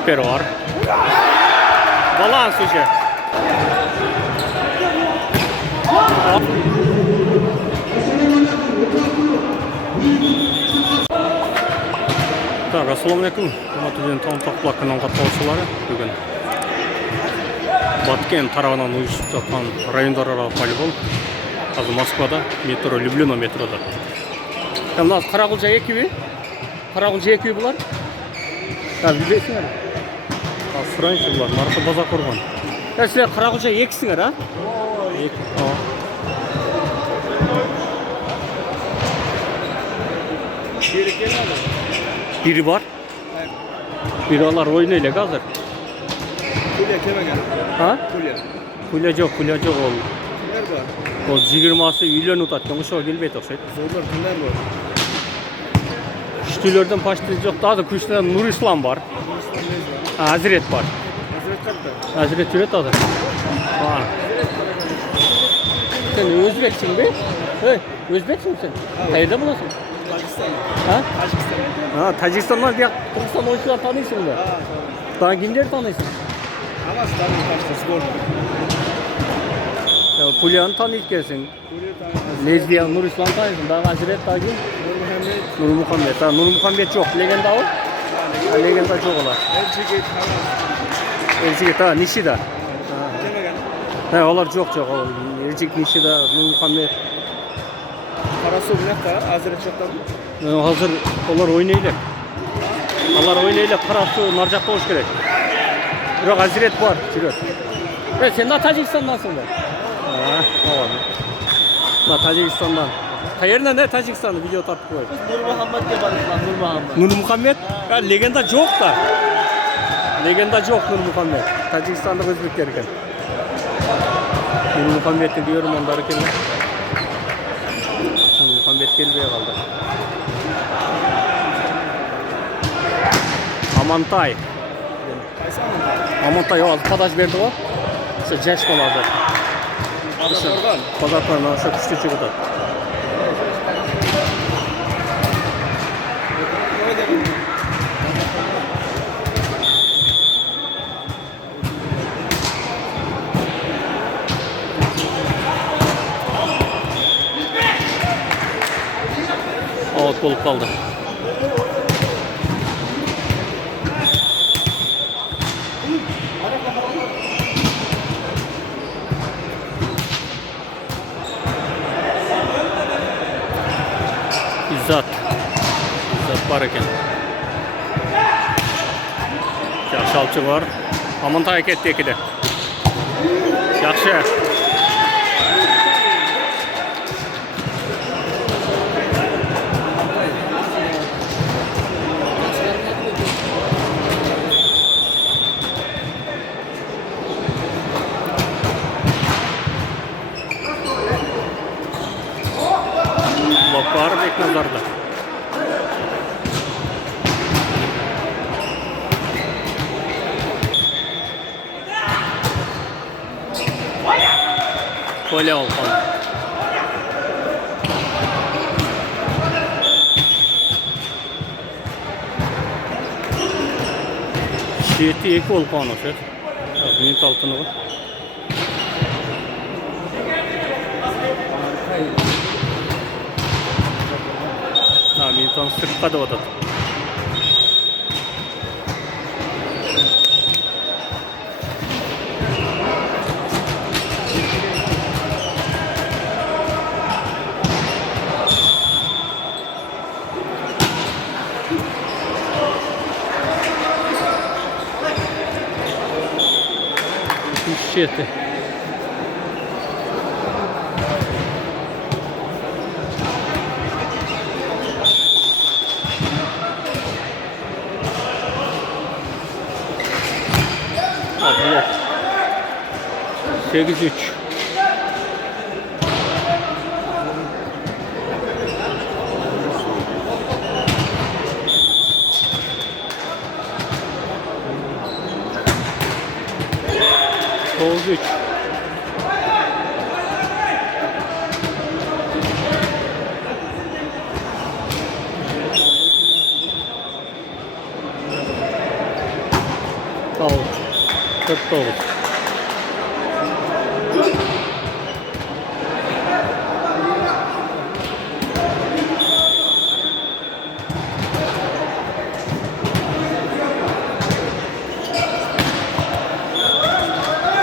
Stopper var. Balans уже. Так, ассалаумалейкум. Құрметті Тамтақ каналға қатысушылары, бүгін Баткен тарағынан ұйысып жатқан райондарара полигон. Қазір Москвада, метро, Люблино метрода. Мына Қарақұлжа 2 бе? Қарақұлжа 2 бұлар? Білесіңдер? Сұраншы бұлар, нарқы база құрған. Сіздер Қарақұлжа 2-сіңдер, а? Biri var. Biri alар oynayla hazır. Kulya kime geldi? Ha? Kulya. Kulya yok ol. Kimler var? O 20'sı үйлену татқан шо келбейді оқшайды. Zorlar kimler var? Күштілерден пашты жоқ. Азы күштілерден Нұр Ислам бар. İslam neyiz var? Әзірет бар. Hazret katta. Әзірет жүрет азыр. Sen Özbeksin be? Özbeksin sen? Қайда боласың? Pakistan. Ha? Tacikistan. Tacikistan'dan bir Kırgızistan oyuncular tanıyorsun da. Daha kimleri tanıyorsun? Ama stanın karşısı gol. Pulya'nı tanıyıp gelsin. Kulya tanımaz. Nezliya, Nur İslam tanıyorsun. Daha Hazret daha kim? Nur Muhammed. Nur Muhammed çok. Legenda o. Legenda çok olar. Elçigit Hamas. Elçigit ha, Nishida. Kime geldi? Olar çok. Elçigit, Nishida, Nur Muhammed. Parası bu ne kadar? Hazret çatalım. Hazır olar oynayacak. Onlar oynayacak. Parası narcakta hoş gerek. Yok Hazret var. Sen de Tacikistan'dansın be. Tacikistan'dan. Hayırına ne Tacikistan'da video tatlı koy. Nur Muhammed diye var lan Nur Muhammed. Nur Muhammed? Ya legenda çok da. Legenda çok Nur Muhammed. Tacikistan'da Özbekler iken. Nur Muhammed'de diyorum onları kendine. Nur Muhammed gelmeye kaldı. Amantay. Amantay o padaş verdi o. İşte ceş kolardı. Pazartlarına şu küçük çıktı. Out bulup kaldı. İzzat var ekan. Yaxshi var. Amantay ketdi ekide. Yaxshi. Var Beknazar'da. Kolye oldu. Şiyeti eki olup anlaşır. Minut altını var. Minutdan sırtqa da odat. Şiyeti. Yok. 8-3. Toz 3. Al. 49.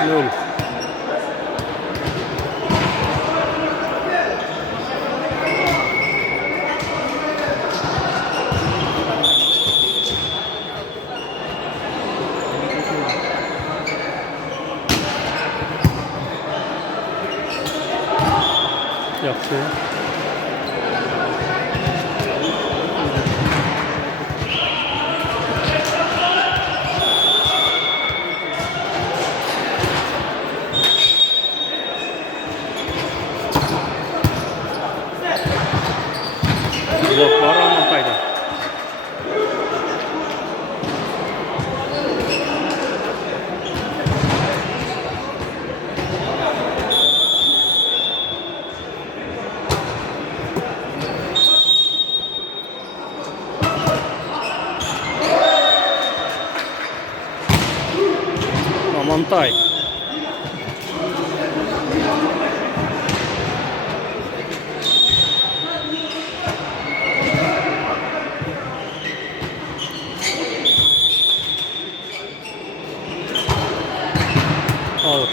Nol. Yaxşı. Blok var Amantay'da. Amantay. Al.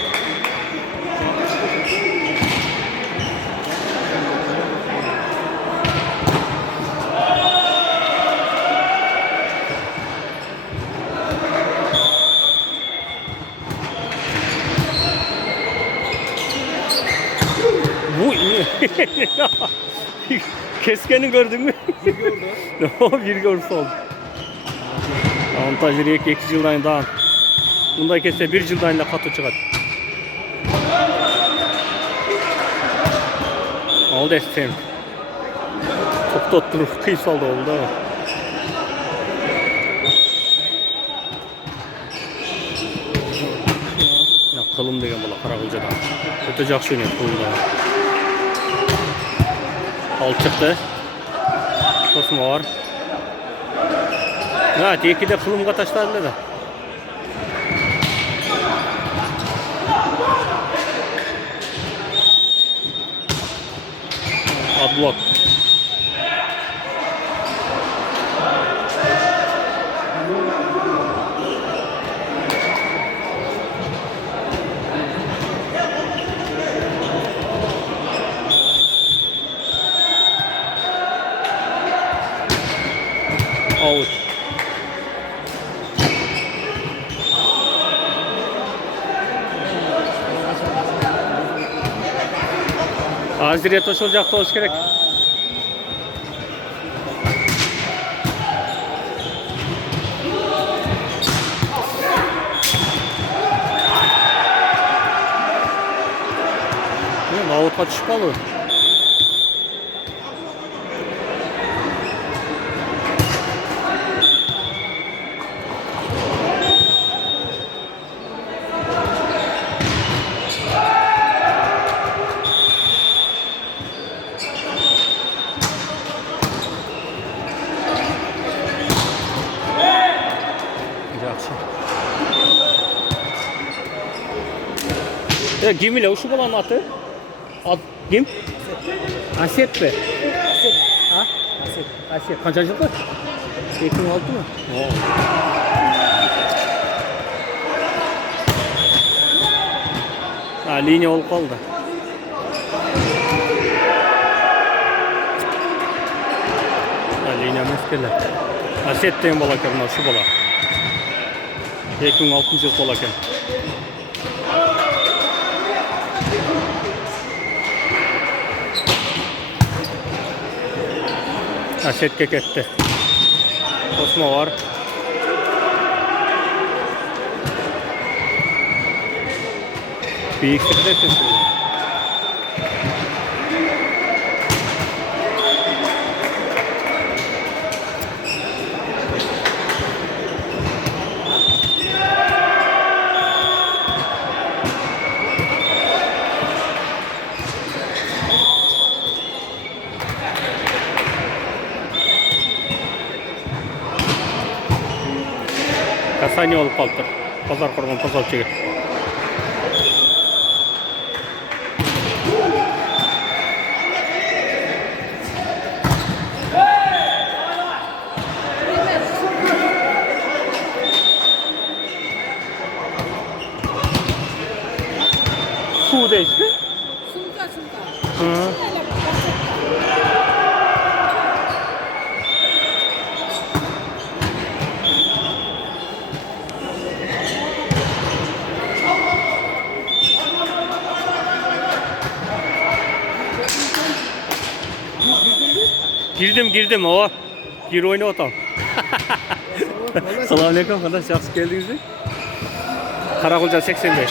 Bu keskeni gördün mü? O bir görüntü oldu. Avantajları 2 yıldan daha. Bunda kesse 1 yıldan da katı çıkar. Oldu estem. Çok tutturur. Kıyıs oldu oldu ama. Ya kılım degen bola Karagılca'dan. Öte jakşı oynuyor kılımda. Al çıktı. Tosma var. Evet, iki de kılımga taşlardı da. Adlok. Out. Aziriyet hoş olacaktı, hoş gerek. Avut'a çıkalı. Ya kim ile uşu bolan atı? At kim? Aset mi? Aset. Ha? Aset. Aset. Kaçıncı yıldır? 2006 mı? Oo. Ha, linye olup kaldı. Ha, linye meskeler. Aset deyin bola kırmızı şu bola. 2006 yıl bola kırmızı. Asetke ketdi. Osma var. Büyük sırada kesildi. Kasani olup kaldı. Pazar Kurban Pazarcı'ya. Su değişti. Sumka. Hı. Girdim o. Gir oyna otam. Selamünaleyküm kardeş. Yaxşı geldiniz mi? Karakulca 85.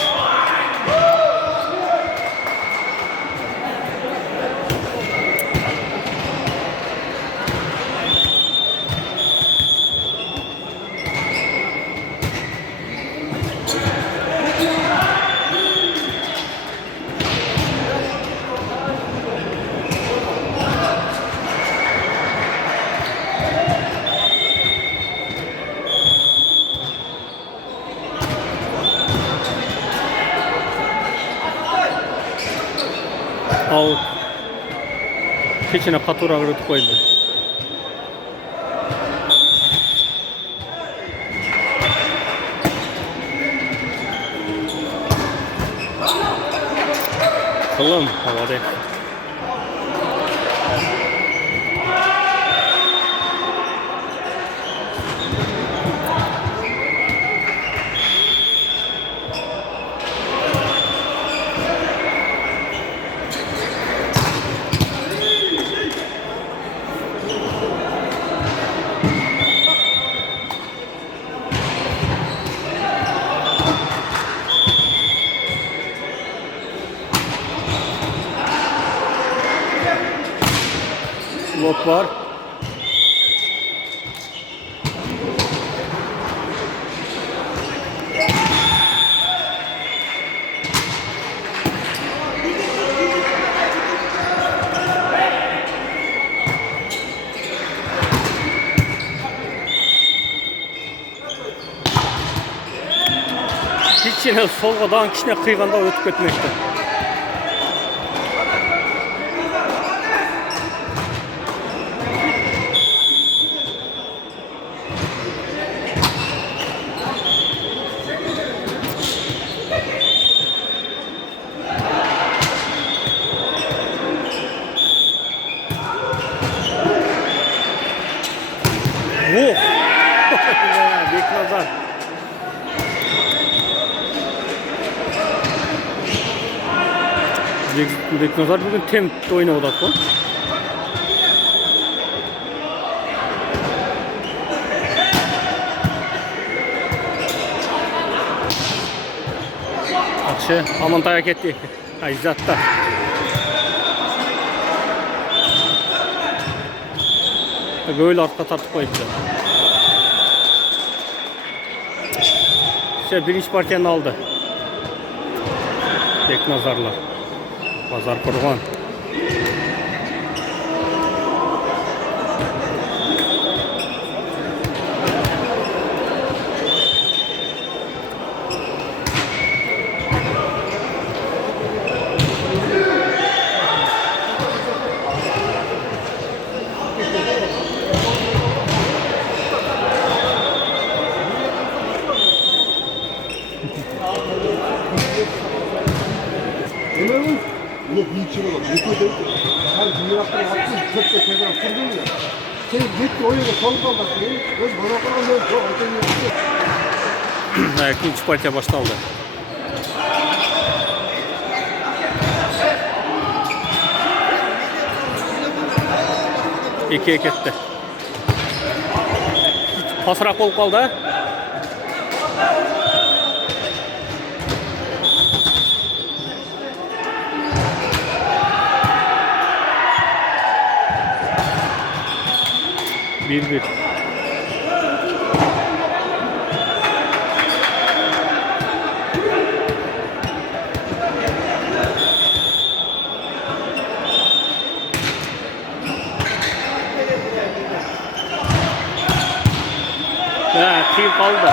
Al. Keçine katura kırıp koydu. Kılım havada. Blok var. Kişine solgadan kişine kıyganda ötüp etmekte. Oh! Beknazar. Beknazar bugün temp oynadı bu. Akşı aman dayak etti. İzzatta. Böyle arka tartıp koydu. İşte birinci partiyanı aldı. Beknazar'la. Pazar Kurban. Ömer'in yok büyük şey olur. Yıkıldı. Her cumhuriyetleri attın, çöpte kenara kurdun ya. Sen gitti o yere soldan bak. Öz bana kalan yok. O ortaya yaptı. İkinci partiya başlandı. İki etti. Pasırak olup kaldı ha. Bir. Ha, kim kaldı?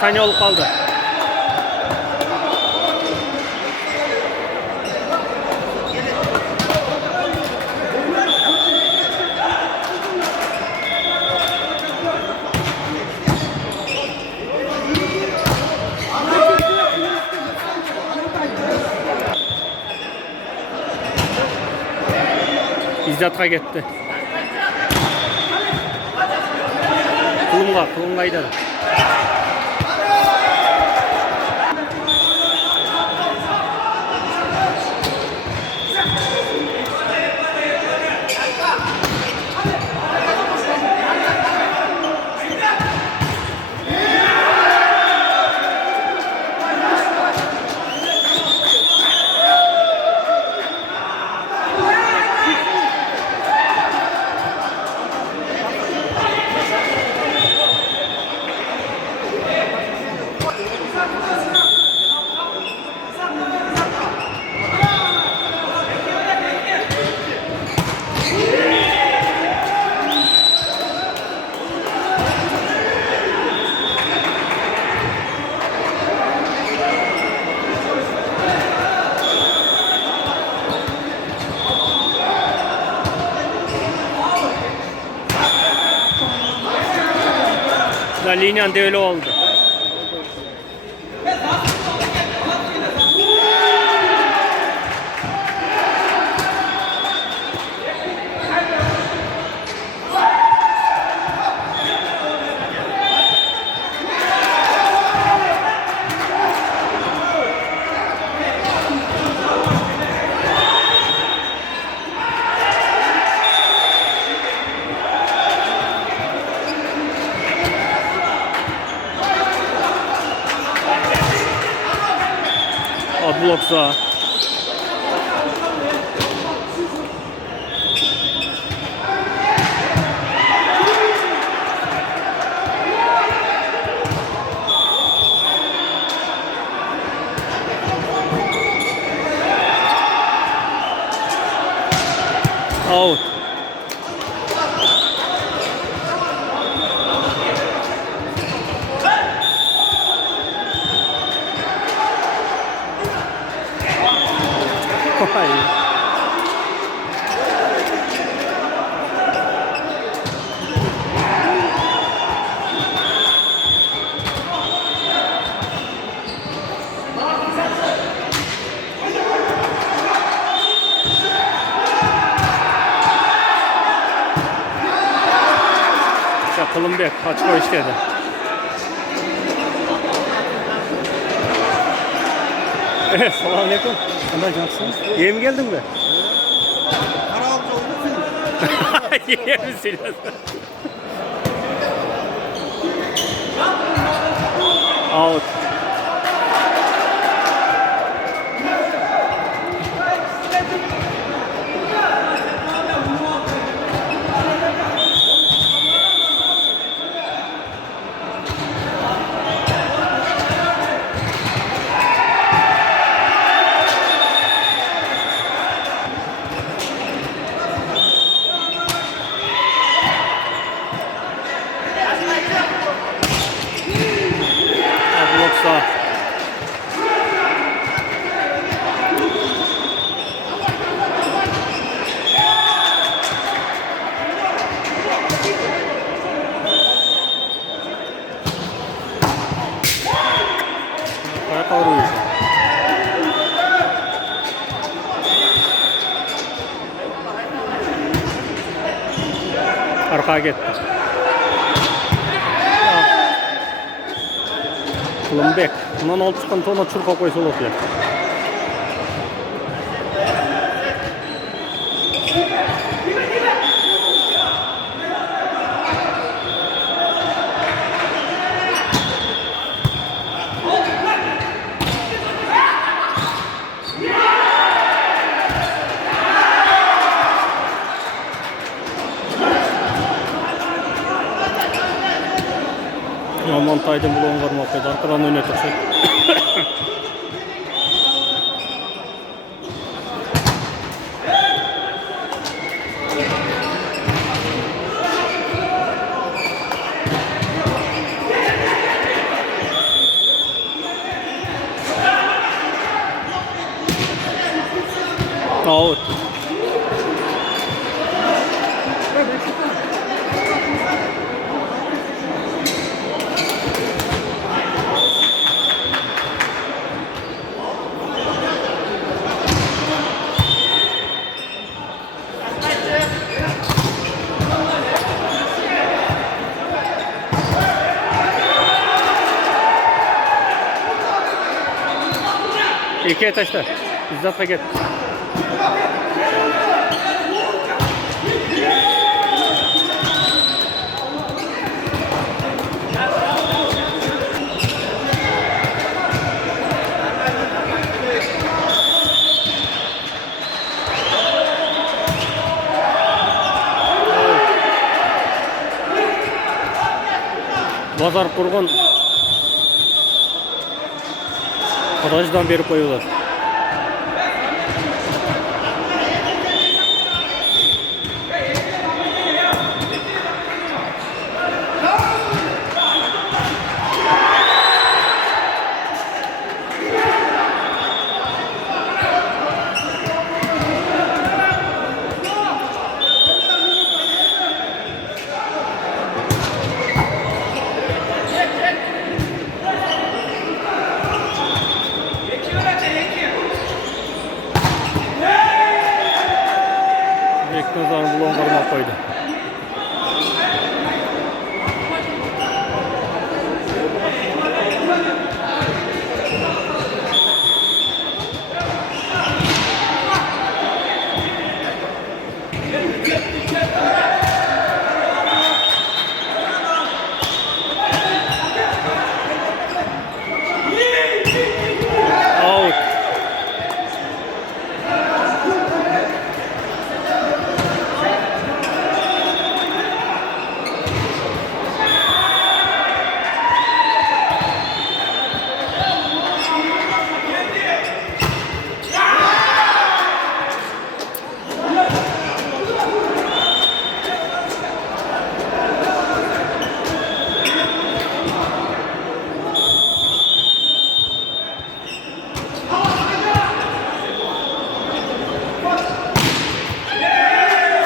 saniye olup kaldı. İzzat'a gitti. Kulumga gidelim. Da linyan da öyle oldu. Blok sağ. Out. Kılımbek açık o işledi. Evet, selamünaleyküm. Sen nasılsın? İyi mi geldin mi? Karabıca oldu. İyi misin? Out. Yoksa ayak ağrıyor. Arkaya gitti. Kılımbek. Bundan oldu çıkan tona çırpa koysa olur ya. Aman taydım bulağın var muhabbeti. Arkadan oynatırsak. Out. İkiye taşla. İzzat'a gel. Bazar kurgun Rajdan beri koyuyorlar. Beknazar'ın bulonlarına koydu. Out.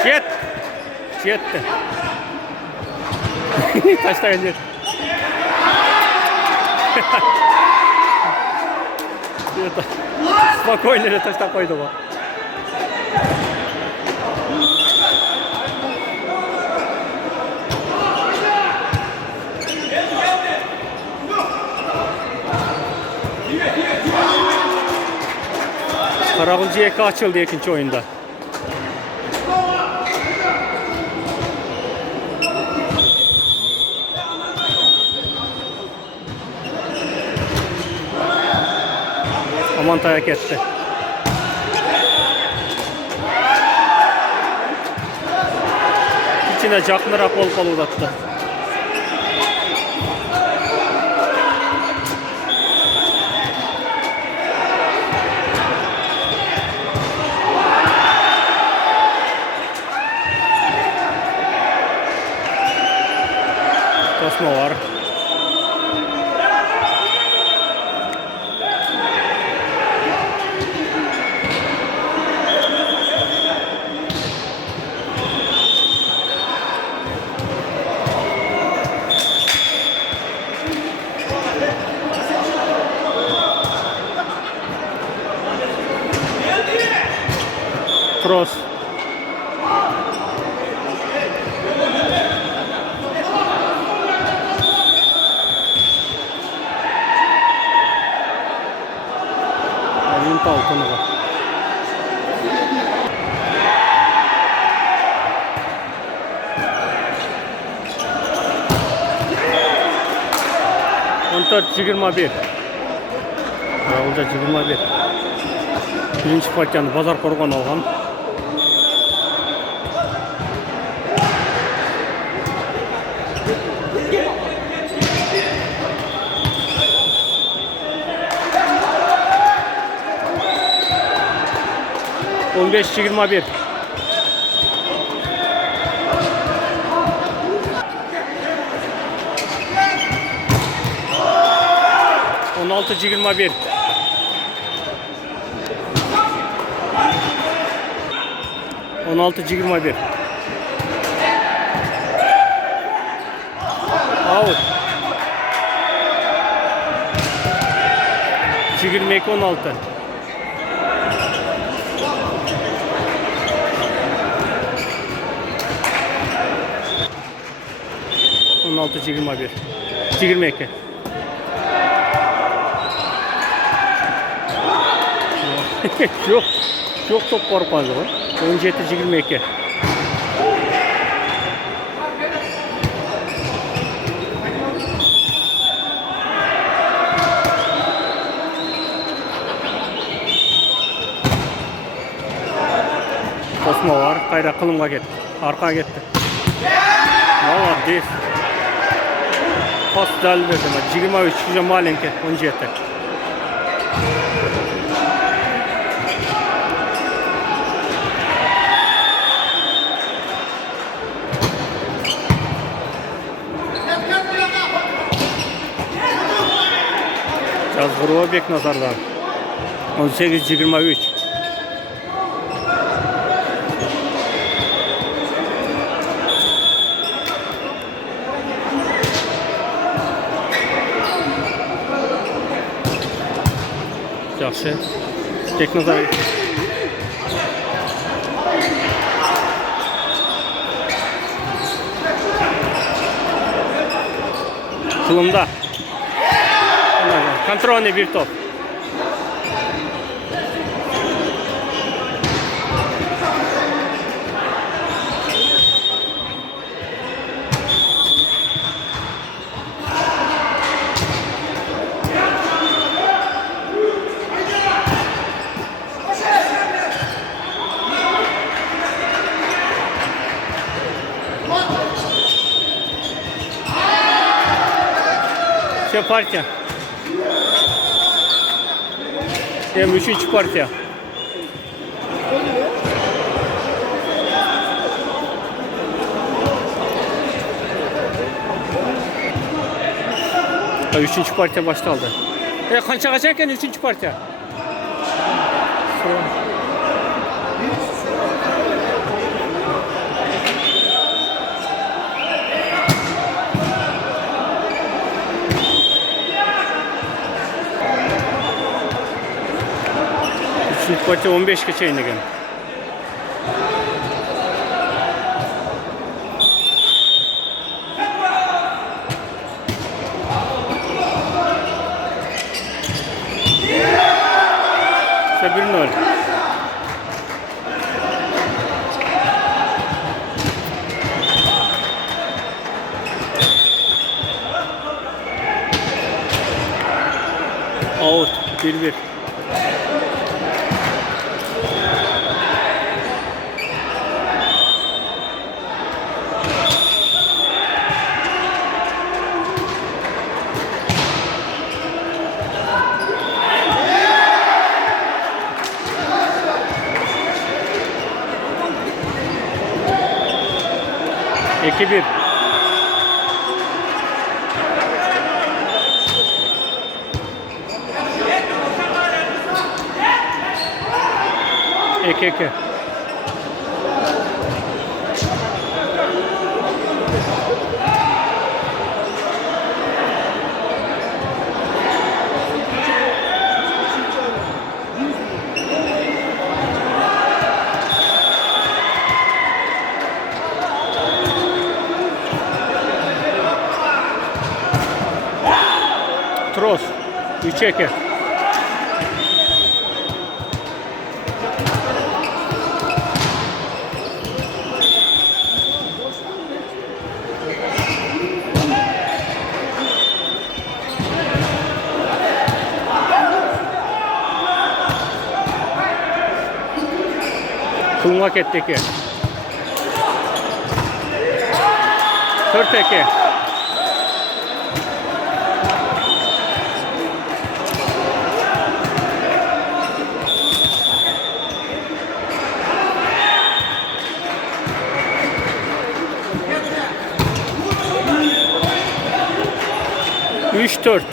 Jet. Jetti. Taşla gelecek. Spokojnie, że coś tam pójdą. Karagılcı Yeka açıldı ikinci oyunda. Aman tayak etti. İçine Jaknır'a kol uzattı. Tosma var. Cross. Mental konuda. Ontor 21. Karagılca 21. Birinci partiyani Bazar Korgon algan. On 15-21. On 16-21. 16-21. Out. 22-16. On altı 21. 22. Çok çok top var fazla var. 17-22. Osmo var. Kayra kılımga gitti. Arka gitti. Valla değil. Pas daldı ama 23 güzel malinki 17. Yazgırova Beknazar'dan 18-23. Yaxşı. Beknazar. Kılımda. Kontrolni bir top. Şey partiya. Hem 3. partiya. Üçüncü partiya başlandı. Qancha ekan 3. partiya? Üçüncü partiya 15 geçe inigen. İşte 1-0. Out 1-1. İki bir. İki. Tros. 3-2. Kulma ketdeki. 4-2. Üç dört.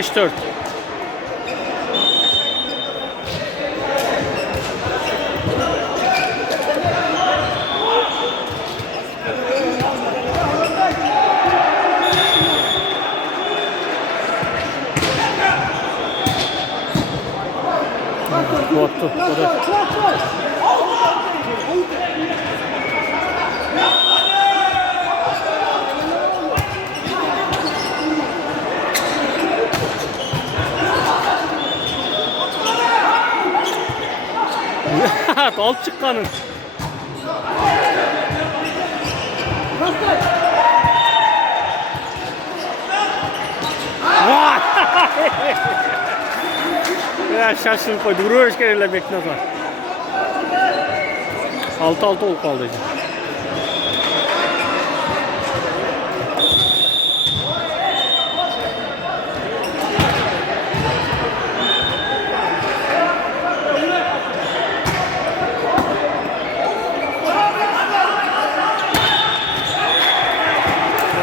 5-4. Attı. O da. Alt çıkkanın. Ya şaşırıp koydu. Vuruyor işgeriyle bekliyor. 6-6 olup kaldı.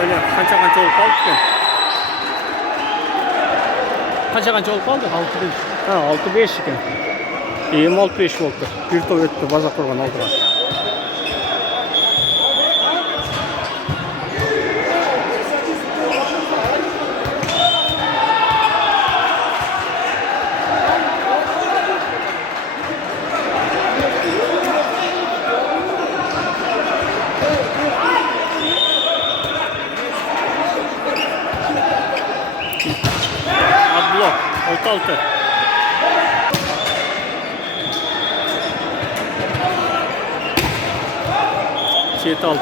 Öyle kança olup kaldı ki. Kança olup kaldı? 6-5. Ha 6-5 iken. 26-5 oldu. Bir top öttü. Baza kurban aldılar. Blok. 6-6. Çiğit 6.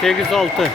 Sekiz 6.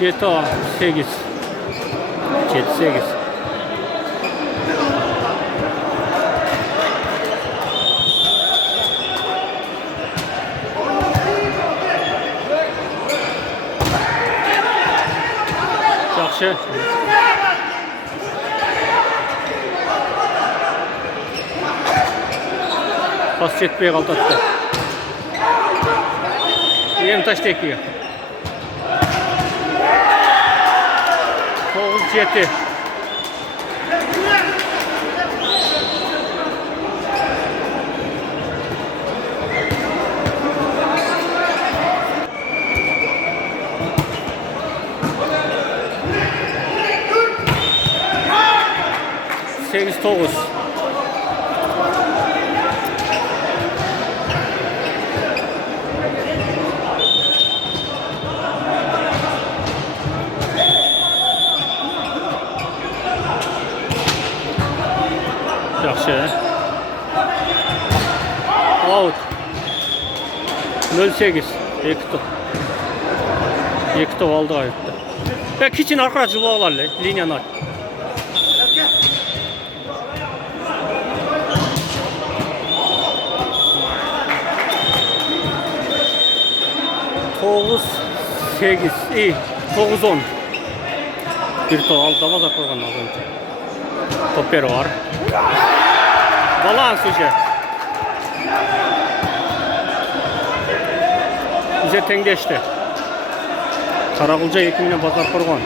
Çiğito 8. Çiğit 8. Yaxşı. Pas yetmeye kaldı. Yem taş tekiyor. 9-7. Sekiz 9. Yaxşı. Out. 0-8. 2 top. 2 top aldı ayıptı. Pek için arka cıvaqlarla liniyanı. Toğuz 8. İyi. 9-10. Bir top aldı. Damaza koygan az önce. Topları var. Balans uca. Bize tengleşti. Karagılca ekimine bazar kurgan.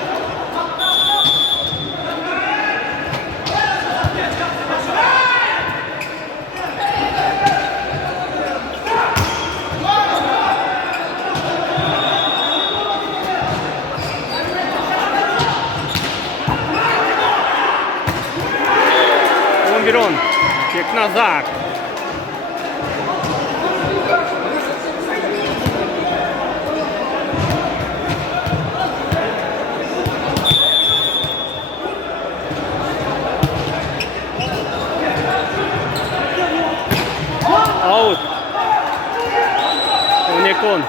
назад. Аут. 12-10.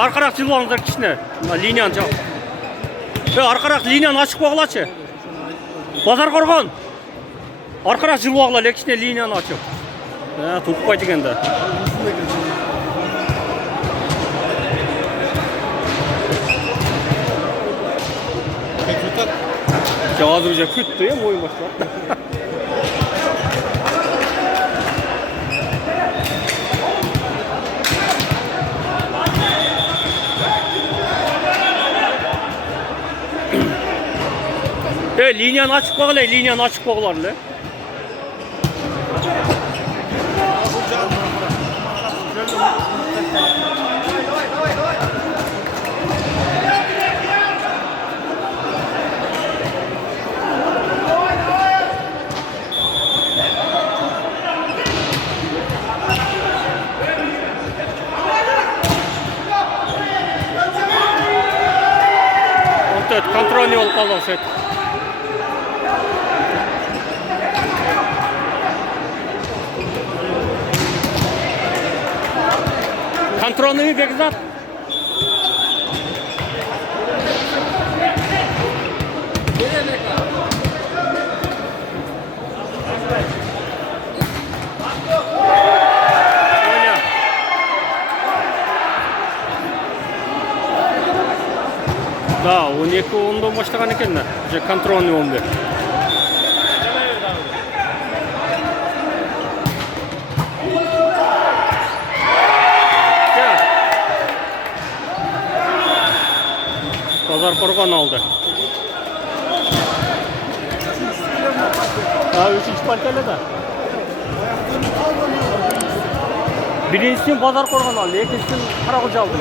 Arkarak жылбаңыздар кичине. Линияны жап. Аркарақ линияны ачып койгулачы. Базар коргон. Аркарақ жылбагыла кичине линияны ачып. Тукпайт экен да. Азыр уже күттү, моюн башлап. Линияны açıp koygular, liniyanı açıp koygular. Kontrolü olup kaldı. Контрольный бекзат. Да, 12-10 баштаган экен да. Же контрольный 11. Pazar Korgan aldı. Daha 3. partiyada da. Birincisini Pazar Korgan aldı, ikincisini Karagöz aldı.